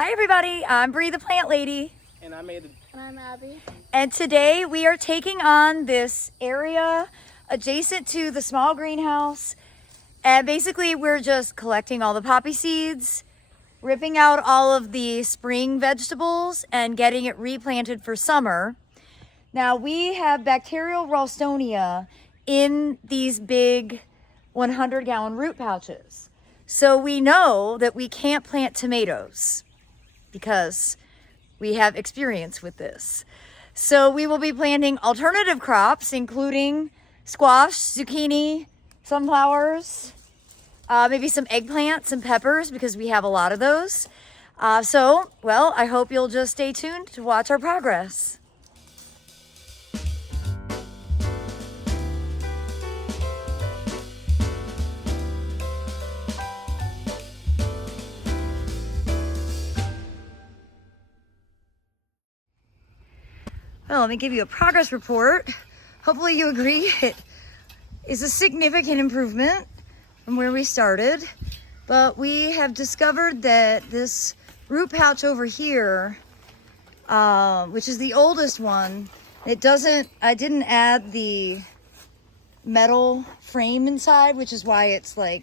Hi everybody, I'm Bree the Plant Lady. And I'm Aiden. And I'm Abby. And today we are taking on this area adjacent to the small greenhouse. And basically we're just collecting all the poppy seeds, ripping out all of the spring vegetables and getting it replanted for summer. Now we have bacterial Ralstonia in these big 100-gallon root pouches. So we know that we can't plant tomatoes because we have experience with this. So we will be planting alternative crops, including squash, zucchini, sunflowers, maybe some eggplants and peppers because we have a lot of those. Well, I hope you'll just stay tuned to watch our progress. Well, let me give you a progress report. Hopefully you agree it is a significant improvement from where we started. But we have discovered that this root pouch over here, which is the oldest one, I didn't add the metal frame inside, which is why it's like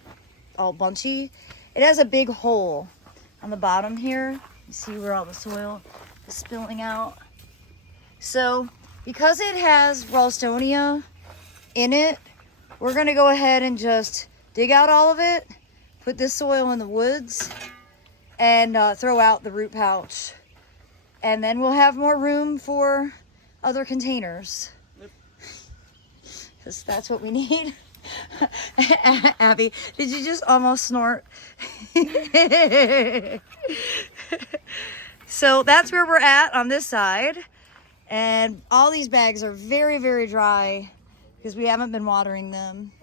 all bunchy. It has a big hole on the bottom here. You see where all the soil is spilling out. So because it has Ralstonia in it, we're gonna go ahead and just dig out all of it, put this soil in the woods, and throw out the root pouch. And then we'll have more room for other containers. Because that's what we need. Abby, did you just almost snort? So that's where we're at on this side. And all these bags are very, very dry because we haven't been watering them.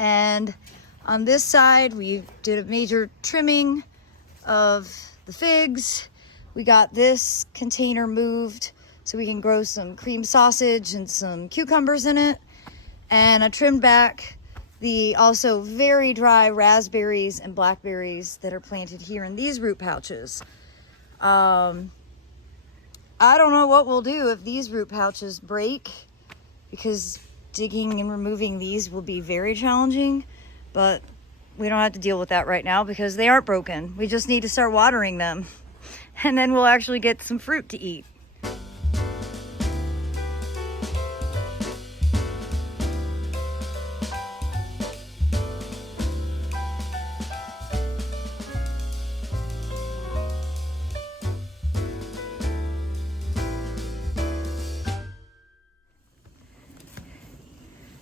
And on this side, we did a major trimming of the figs. We got this container moved so we can grow some cream sausage and some cucumbers in it. And I trimmed back the also very dry raspberries and blackberries that are planted here in these root pouches. I don't know what we'll do if these root pouches break, because digging and removing these will be very challenging, but we don't have to deal with that right now because they aren't broken. We just need to start watering them and then we'll actually get some fruit to eat.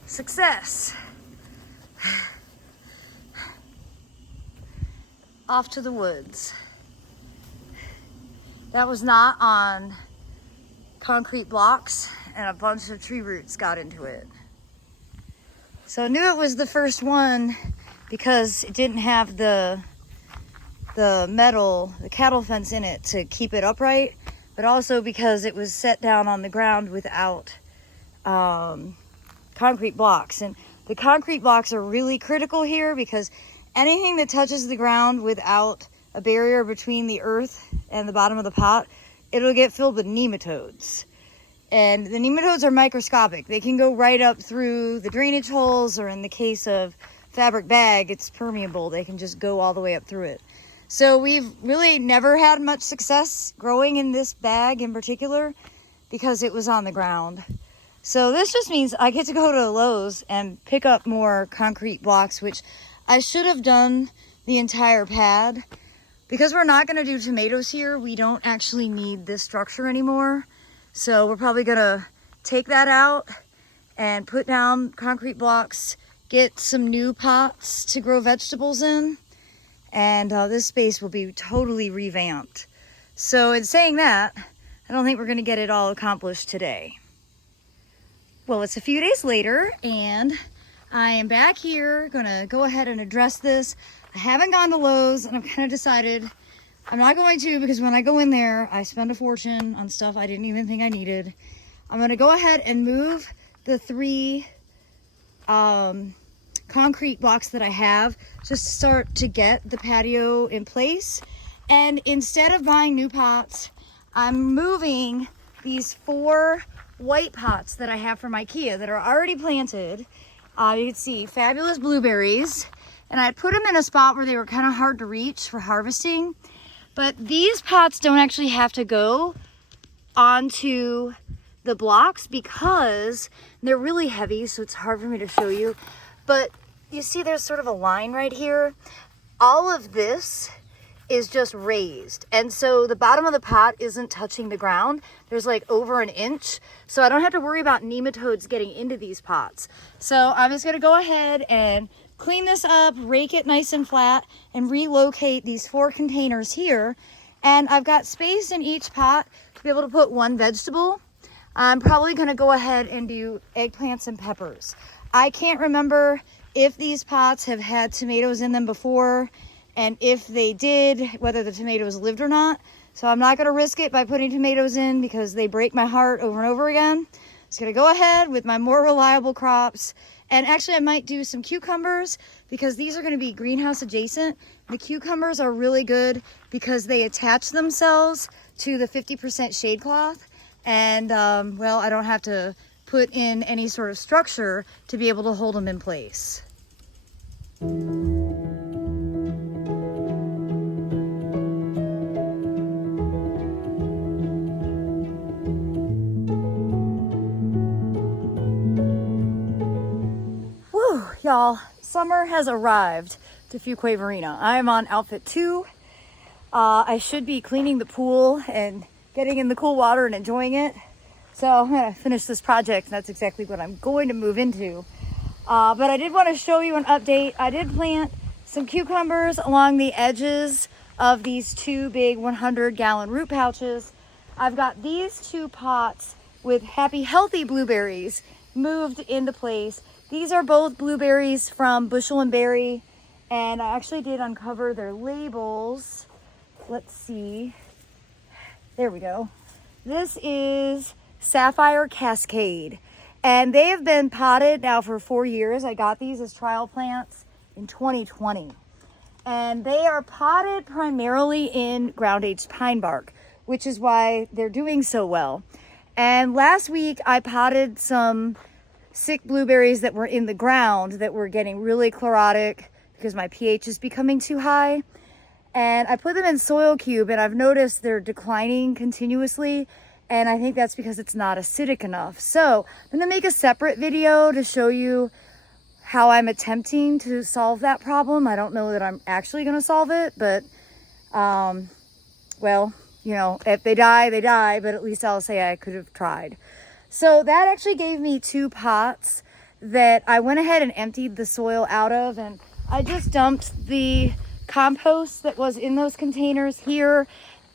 Success. Off to the woods. That was not on concrete blocks, and a bunch of tree roots got into it. So I knew it was the first one because it didn't have the cattle fence in it to keep it upright, but also because it was set down on the ground without concrete blocks. And the concrete blocks are really critical here because anything that touches the ground without a barrier between the earth and the bottom of the pot, it'll get filled with nematodes. And the nematodes are microscopic. They can go right up through the drainage holes, or in the case of fabric bag, it's permeable. They can just go all the way up through it. So we've really never had much success growing in this bag in particular because it was on the ground. So this just means I get to go to Lowe's and pick up more concrete blocks, which I should have done the entire pad. Because we're not going to do tomatoes here, we don't actually need this structure anymore. So we're probably going to take that out and put down concrete blocks, get some new pots to grow vegetables in, and this space will be totally revamped. So in saying that, I don't think we're going to get it all accomplished today. Well, it's a few days later, and I am back here, gonna go ahead and address this. I haven't gone to Lowe's, and I've kind of decided I'm not going to, because when I go in there, I spend a fortune on stuff I didn't even think I needed. I'm gonna go ahead and move the 3 concrete blocks that I have, just to start to get the patio in place. And instead of buying new pots, I'm moving these 4 white pots that I have from IKEA that are already planted. You can see fabulous blueberries. And I put them in a spot where they were kind of hard to reach for harvesting. But these pots don't actually have to go onto the blocks because they're really heavy, so it's hard for me to show you. But you see there's sort of a line right here. All of this is just raised, and so the bottom of the pot isn't touching the ground. There's like over an inch, so I don't have to worry about nematodes getting into these pots. So I'm just gonna go ahead and clean this up, rake it nice and flat, and relocate these 4 containers here. And I've got space in each pot to be able to put 1 vegetable. I'm probably gonna go ahead and do eggplants and peppers. I can't remember if these pots have had tomatoes in them before, and if they did, whether the tomatoes lived or not. So I'm not gonna risk it by putting tomatoes in because they break my heart over and over again. Just gonna go ahead with my more reliable crops. And actually I might do some cucumbers because these are gonna be greenhouse adjacent. The cucumbers are really good because they attach themselves to the 50% shade cloth. And well, I don't have to put in any sort of structure to be able to hold them in place. Y'all, summer has arrived to Fuquay-Varina. I am on outfit 2. I should be cleaning the pool and getting in the cool water and enjoying it. So I'm gonna finish this project. That's exactly what I'm going to move into. But I did want to show you an update. I did plant some cucumbers along the edges of these 2 big 100-gallon root pouches. I've got these 2 pots with happy, healthy blueberries moved into place. These are both blueberries from Bushel and Berry, and I actually did uncover their labels. Let's see. There we go. This is Sapphire Cascade, and they have been potted now for 4 years. I got these as trial plants in 2020, and they are potted primarily in ground-aged pine bark, which is why they're doing so well. And last week I potted some sick blueberries that were in the ground that were getting really chlorotic because my pH is becoming too high. And I put them in soil cube, and I've noticed they're declining continuously. And I think that's because it's not acidic enough. So I'm gonna make a separate video to show you how I'm attempting to solve that problem. I don't know that I'm actually gonna solve it, but well, you know, if they die, they die, but at least I'll say I could have tried. So that actually gave me 2 pots that I went ahead and emptied the soil out of, and I just dumped the compost that was in those containers here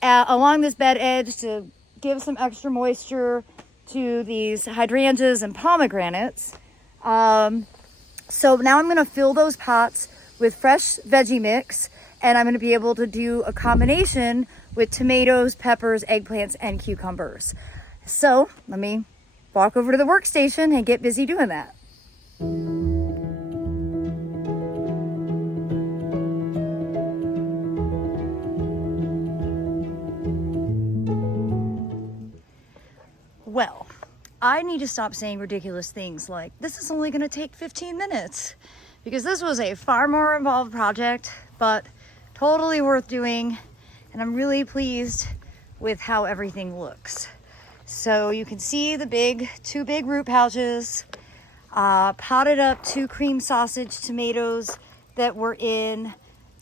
along this bed edge to give some extra moisture to these hydrangeas and pomegranates. So now I'm gonna fill those pots with fresh veggie mix, and I'm gonna be able to do a combination with tomatoes, peppers, eggplants, and cucumbers. So let me walk over to the workstation and get busy doing that. Well, I need to stop saying ridiculous things like, this is only gonna take 15 minutes, because this was a far more involved project, but totally worth doing, and I'm really pleased with how everything looks. So you can see the 2 big root pouches, potted up 2 cream sausage tomatoes that were in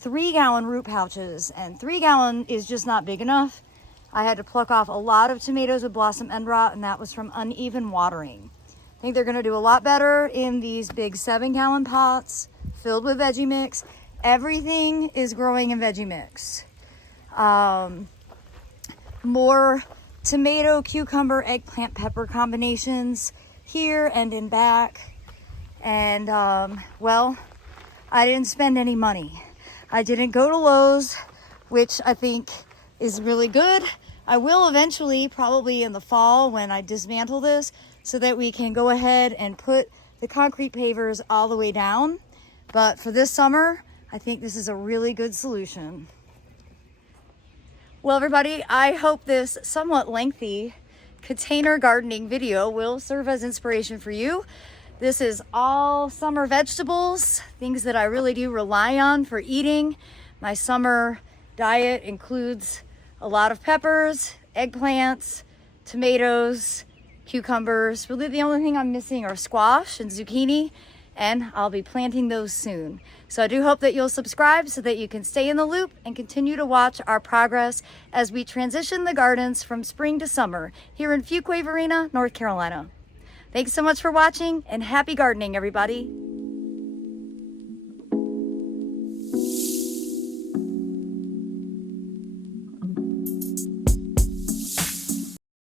3-gallon root pouches, and 3-gallon is just not big enough. I had to pluck off a lot of tomatoes with blossom end rot, and that was from uneven watering. I think they're gonna do a lot better in these big 7-gallon pots filled with veggie mix. Everything is growing in veggie mix. More tomato, cucumber, eggplant, pepper combinations here and in back. And well, I didn't spend any money. I didn't go to Lowe's, which I think is really good. I will eventually, probably in the fall when I dismantle this, so that we can go ahead and put the concrete pavers all the way down. But for this summer, I think this is a really good solution. Well, everybody, I hope this somewhat lengthy container gardening video will serve as inspiration for you. This is all summer vegetables, things that I really do rely on for eating. My summer diet includes a lot of peppers, eggplants, tomatoes, cucumbers. Really the only thing I'm missing are squash and zucchini, and I'll be planting those soon. So I do hope that you'll subscribe so that you can stay in the loop and continue to watch our progress as we transition the gardens from spring to summer here in Fuquay-Varina, North Carolina. Thanks so much for watching, and happy gardening, everybody.